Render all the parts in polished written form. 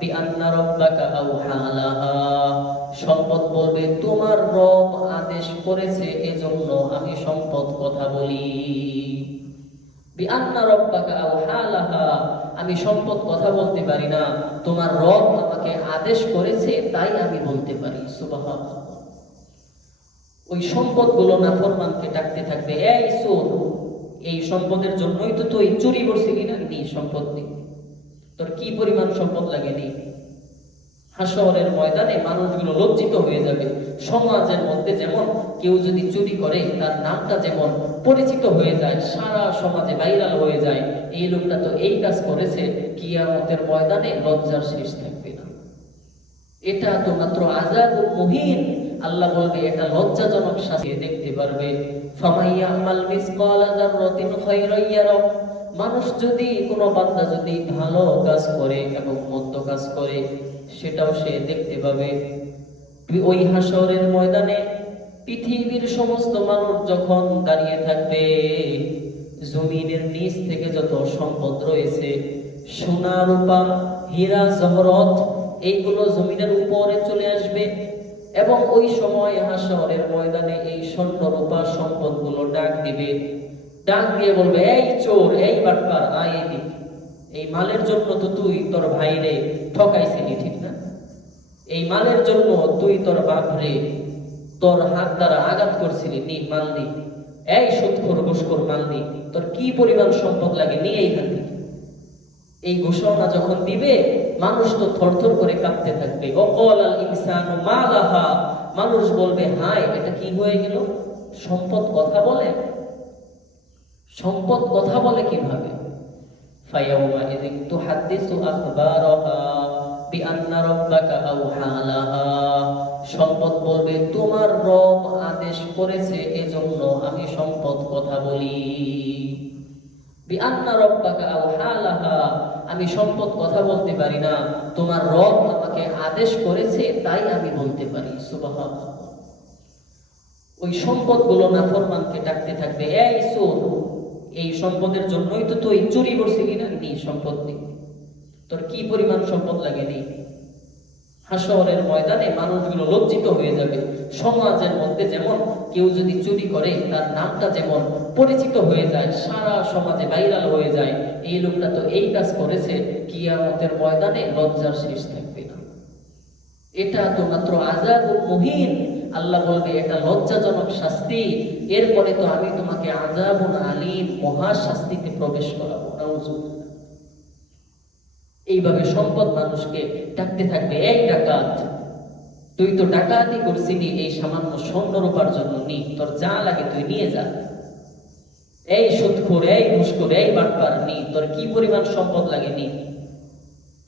বিআন্না রাব্বাকা আওহা লাহা, সম্পদ বলবে তোমার রব আদেশ করেছে এজন্য আমি সম্পদ কথা বলি। বিআন্না রাব্বাকা আওহা লাহা, আমি সম্পদ কথা বলতে পারি না, তোমার রব আমাকে আদেশ করেছে তাই আমি বলতে পারি। সুবহানাল্লাহ। ওই সম্পদগুলো নাফরমানকে ডাকতে থাকবে, এই চোর, এই সম্পদের জন্যই তো তুই চুরি করছিলি না, নি সম্পদ নেই, তোর কি পরিমাণ সম্পদ লাগেনি। হাসরের ময়দানে মানুষগুলো লজ্জিত হয়ে যাবে। সমাজের মধ্যে যেমন কেউ যদি চুরি করে তার নামটা যেমন পরিচিত হয়ে যায়, সারা সমাজে ভাইরাল হয়ে যায়, এই লোকটা তো এই কাজ করেছে, কিয়ামতের ময়দানে লজ্জার শেষ থাকবে না। এটা তো মাত্র আযাবুল মুহিন। আল্লাহ বলবে এটা লজ্জাজনক শাস্তি দেখতে পারবে। ফামাইয়ামাল মিসকালা যাররাতিন খায়রান ইয়ারা, মানুষ যদি কোনো বান্দা যদি ভালো কাজ করে এবং মন্দ কাজ করে সেটাও সে দেখতে পাবে। ওই হাসরের ময়দানে পৃথিবীর সমস্ত মানুষ যখন দাঁড়িয়ে থাকবে, জমিনের নিচ থেকে যত সম্পদ রয়েছে, সোনা রূপা হীরা জহরত, এইগুলো জমিনের উপরে চলে আসবে এবং ওই সময় হাসরের ময়দানে এই স্বর্ণ রূপা সম্পদগুলো ডাক দিবে। ডাক দিয়ে বলবে, এই চোর, এই বাটপার, আয় এদিক, এই মালের জন্য তো তুই তোর ভাইরে ঠকাইছিলি, ঠিক না? এই মালের জন্য তুই তোর বাপরে তোর হাত দ্বারা আঘাত করছিলি, নি মাল নি, এই সুদখোর ঘুষখোর মাল নি, তোর কি পরিমাণ সম্পদ লাগে নিয়ে এইখান থেকে। এই ঘোষণা যখন দিবে মানুষ তো থরথর করে কাঁপতে থাকবে। ওয়াকালাল ইনসানু মা লাহা, মানুষ বলবে হায় এটা কি হয়ে গেল। সম্পদ কথা বলে, সম্পদ কথা বলে কিভাবে? ফায়াউমা ইযিন তুহাদ্দিসু আখবারাহা বিআন্না রাব্বাকা আওহা লাহা, সম্পদ বলবে তোমার রব আদেশ করেছে এজন্য আমি সম্পদ কথা বলি। বিআন্না রাব্বাকা আওহা লাহা, আমি সম্পদ কথা বলতে পারি না, তোমার রব আমাকে আদেশ করেছে তাই আমি বলতে পারি। সুবহানাল্লাহ। ওই সম্পদগুলো নাফরমানকে ডাকতে থাকবে, এই চোর, এই সম্পদের জন্যই তো তুই চুরি করছিলি না, নি সম্পদ নেই, তোর কি পরিমাণ সম্পদ লাগেনি। হাসরের ময়দানে মানুষগুলো লজ্জিত হয়ে যাবে। সমাজের মধ্যে যেমন কেউ যদি চুরি করে তার নামটা যেমন পরিচিত হয়ে যায়, সারা সমাজে ভাইরাল হয়ে যায়, এই লোকটা তো এই কাজ করেছে, কিয়ামতের ময়দানে লজ্জার শেষ থাকবে না। এটা তো মাত্র আযাবুল মুহিন। আল্লাহ বলবে এটা লজ্জাজনক শাস্তি, এরপরে তো আমি তোমাকে আযাবুন আলীম, মহা শাস্তিতে প্রবেশ করাবো। নাউযুবিল্লাহ। এইভাবে সম্পদ মানুষকে ডাকতে থাকবে, এই ডাকাত, তুই তো ডাকাতি করছিলি এই সামান্য স্বর্ণ রূপার জন্য, নি, তোর যা লাগে তুই নিয়ে যা। এই সুদখোর, এই ঘুষখোর, এই বাটপার, নি, তোর কি পরিমাণ সম্পদ লাগে নি।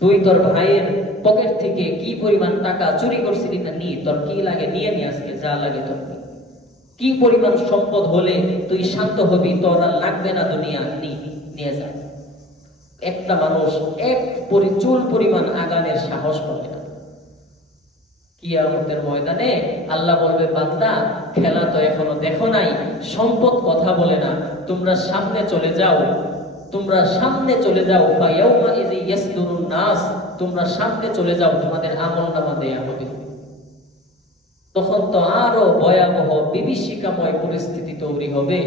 তুই তোর ভাইয়ের পকেট থেকে কি পরিমাণ টাকা চুরি করছিলি না, নি, তোর কি লাগে নিয়ে নি, আজকে যা লাগে তোর। কি পরিমাণ সম্পদ হলে তুই শান্ত হবি, তোর আর লাগবে না দুনিয়া, নি, নিয়ে যা। একটা মানুষ এক চুল পরিমাণ আগানের সাহস পাবে না। কিয়ামতের ময়দানে আল্লাহ বলবে, বান্দা খেলা তো এখনো দেখো নাই, সম্পদ কথা বলে না, তোমরা সামনে চলে যাও, তোমরা সামনে চলে যাও। ফায়াউমা ইযি ইয়াসদুরুন নাস, তোমরা সামনে চলে যাও, তোমাদের আমলনামা দেয়া হবে। তখন তো আরো ভয়াবহ বিভীষিকাময় পরিস্থিতি তৈরি হবে।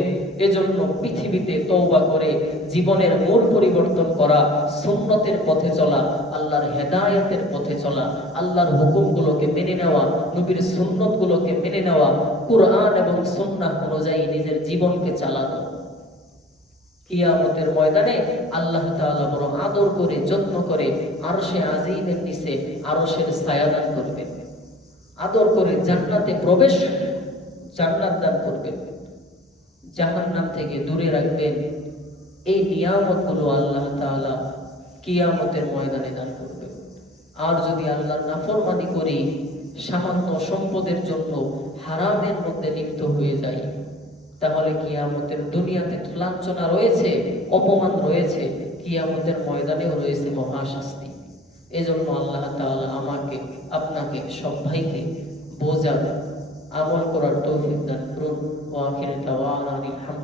এজন্য পৃথিবীতে তওবা করে জীবনের মূল পরিবর্তন করা, সুন্নতের পথে চলা, আল্লাহর হেদায়েতের পথে চলা, আল্লাহর হুকুমগুলোকে মেনে নেওয়া, নবীর সুন্নতগুলোকে মেনে নেওয়া, কুরআন এবং সুন্নাহ অনুযায়ী নিজের জীবনকে চালানো। কিয়ামতের ময়দানে আল্লাহ তাআলা বড় আদর করে যত্ন করে আরশে আজিমের নিচে আরশের ছায়া দান করবেন, আদর করে জান্নাতে প্রবেশ, জান্নাত দান করবেন, জাহান্নাম থেকে দূরে রাখবেন। এই নিয়ামতগুলো আল্লাহ তাআলা কিয়ামতের ময়দানে দান করবেন। আর যদি আল্লাহর নাফরমানি করি, সামান্য সম্পদের জন্য হারামের মধ্যে লিপ্ত হয়ে যাই, তাহলে কিয়ামতের দুনিয়াতে লাঞ্ছনা রয়েছে, অপমান রয়েছে, কিয়ামতের ময়দানেও রয়েছে মহাশাস্তি। এজন্য আল্লাহ তাআলা আমাকে, আপনাকে, সব ভাইকে বোঝার, আমল করার তৌফিক দান করুন। ওয়া আখিরু দাওয়ানা আলহামদুলিল্লাহ।